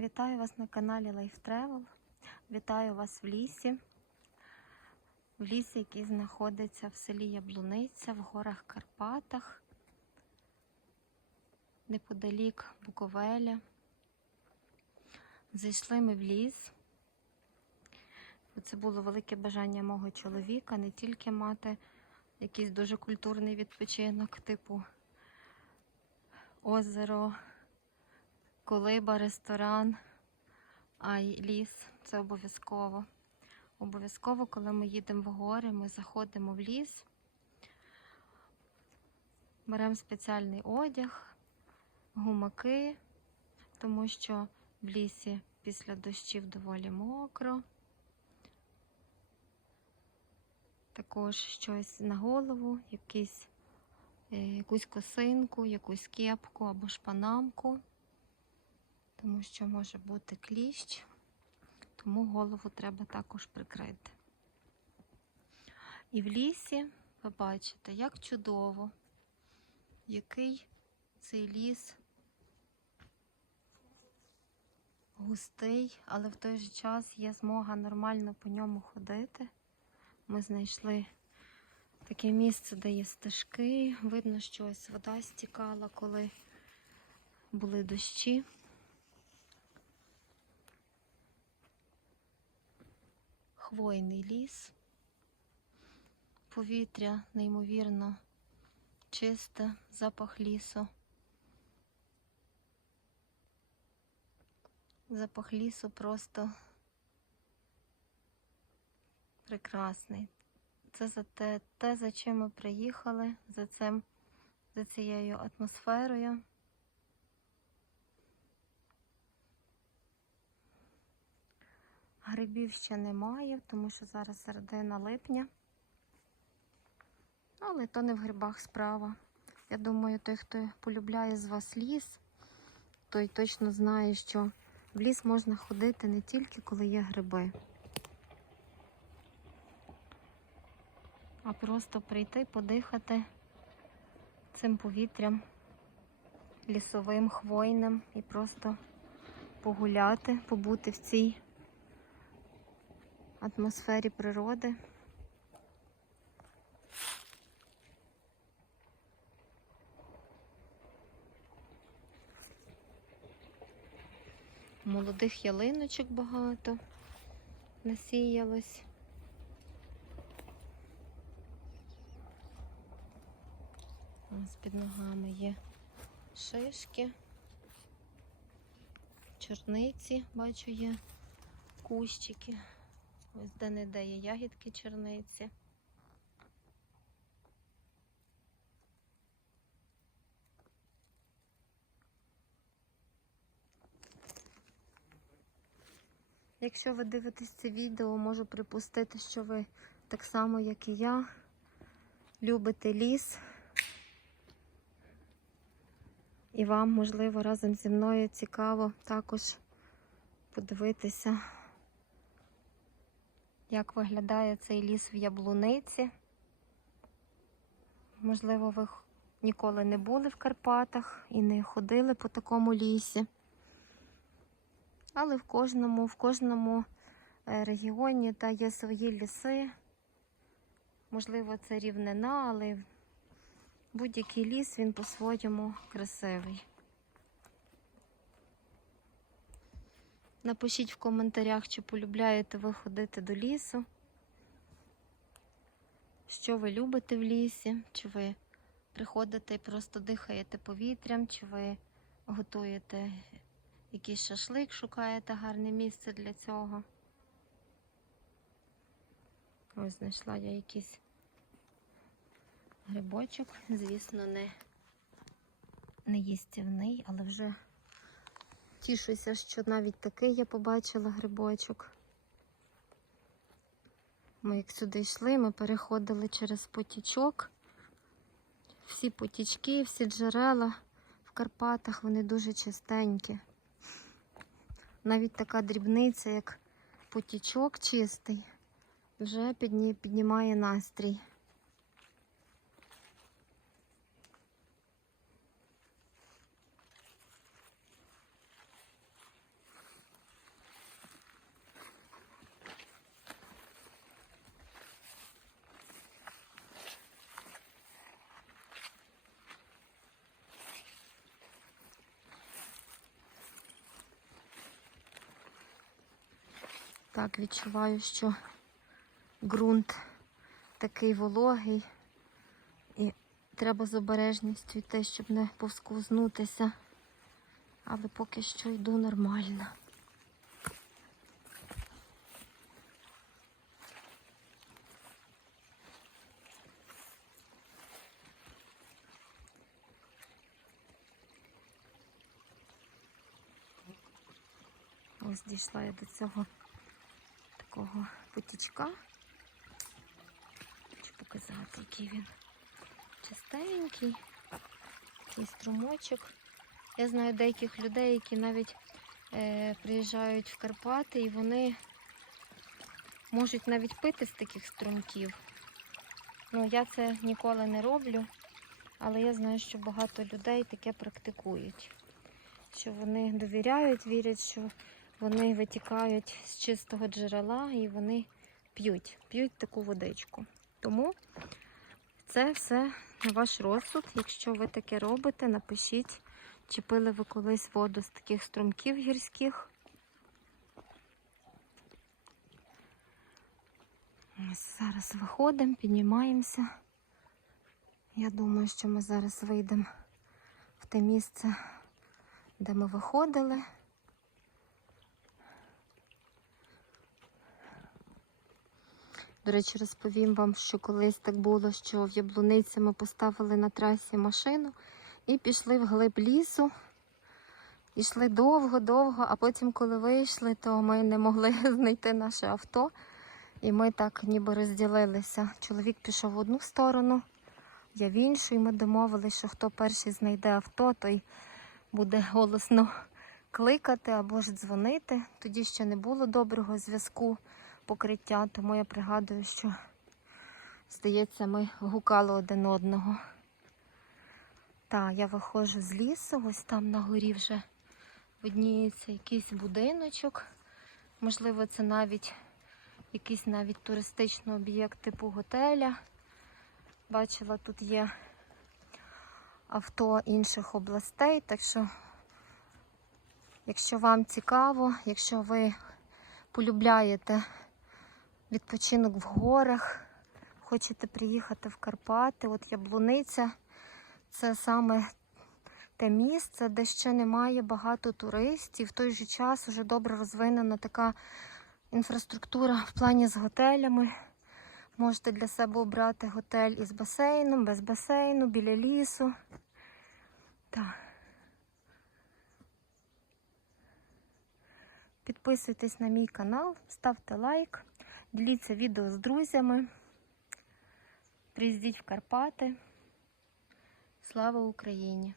Вітаю вас на каналі Life Travel. Вітаю вас в лісі. В лісі, який знаходиться в селі Яблуниця, в горах Карпатах, неподалік Буковеля. Зайшли ми в ліс. Це було велике бажання мого чоловіка не тільки мати якийсь дуже культурний відпочинок, типу озеро, колиба, ресторан, а й ліс. Це обов'язково. Обов'язково, коли ми їдемо в гори, ми заходимо в ліс, беремо спеціальний одяг, гумаки, тому що в лісі після дощів доволі мокро. Також щось на голову, якийсь, е, якусь косинку, якусь кепку або шпанамку, тому що може бути кліщ, тому голову треба також прикрити. І в лісі ви бачите, як чудово, який цей ліс густий, але в той же час є змога нормально по ньому ходити. Ми знайшли таке місце, де є стежки. Видно, що ось вода стікала, коли були дощі. Хвойний ліс. Повітря неймовірно чисте, запах лісу. Запах лісу просто прекрасний. Це за те, те, за чим ми приїхали, за цим, за цією атмосферою. Грибів ще немає, тому що зараз середина липня. Але то не в грибах справа. Я думаю, той, хто полюбляє з вас ліс, той точно знає, що в ліс можна ходити не тільки коли є гриби. а просто прийти, подихати цим повітрям лісовим, хвойним і просто погуляти, побути в цій атмосфері природи. Молодих ялиночок багато насіялось. Ось під ногами є шишки, чорниці, бачу, є кущики. Ось де-не-де є ягідки чорниці. Якщо ви дивитесь це відео, можу припустити, що ви так само, як і я, любите ліс. І вам, можливо, разом зі мною цікаво також подивитися, як виглядає цей ліс в яблуниці. Можливо, ви ніколи не були в Карпатах і не ходили по такому лісі. Але в кожному, в кожному е, регіоні та є свої ліси. Можливо, це рівнина, але Будь-який ліс, він по-своєму красивий. Напишіть в коментарях, чи полюбляєте ви ходити до лісу, що ви любите в лісі, чи ви приходите і просто дихаєте повітрям, чи ви готуєте якийсь шашлик, шукаєте гарне місце для цього. Ось знайшла я якісь грибочок, звісно, не, не їстівний, але вже тішуся, що навіть такий я побачила грибочок. Ми як сюди йшли, ми переходили через потічок. Всі потічки, всі джерела в Карпатах, вони дуже чистенькі. Навіть така дрібниця, як потічок чистий, вже піднімає настрій. Так, відчуваю, що ґрунт такий вологий. І треба з обережністю йти, щоб не повсковзнутися. Але поки що йду нормально. Ось дійшла я до цього такого потічка. Хочу показати, який він чистенький, такий струмочок. Я знаю деяких людей, які навіть е, приїжджають в Карпати і вони можуть навіть пити з таких струмків. Ну, я це ніколи не роблю, але я знаю, що багато людей таке практикують. Що вони довіряють, вірять, що вони витікають з чистого джерела і вони п'ють, п'ють таку водичку. Тому це все на ваш розсуд. Якщо ви таке робите, напишіть, чи пили ви колись воду з таких струмків гірських. Зараз виходимо, піднімаємося. Я думаю, що ми зараз вийдемо в те місце, де ми виходили. До речі, розповім вам, що колись так було, що в Яблуниці ми поставили на трасі машину і пішли в глиб лісу. Ішли довго-довго, а потім, коли вийшли, то ми не могли знайти наше авто. І ми так ніби розділилися. Чоловік пішов в одну сторону, я в іншу, і ми домовилися, що хто перший знайде авто, той буде голосно кликати або ж дзвонити. Тоді ще не було доброго зв'язку покриття, тому я пригадую, що, здається, ми гукали один одного. Так, я виходжу з лісу, ось там на горі вже видніється якийсь будиночок. Можливо, це навіть якийсь навіть туристичний об'єкт типу готеля. Бачила, тут є авто інших областей, так що, якщо вам цікаво, якщо ви полюбляєте відпочинок в горах, хочете приїхати в Карпати, от Яблуниця це саме те місце, де ще немає багато туристів. В той же час вже добре розвинена така інфраструктура в плані з готелями. Можете для себе обрати готель із басейном, без басейну, біля лісу. Так. Підписуйтесь на мій канал, ставте лайк, діліться відео з друзями. Приїздіть в Карпати. Слава Україні!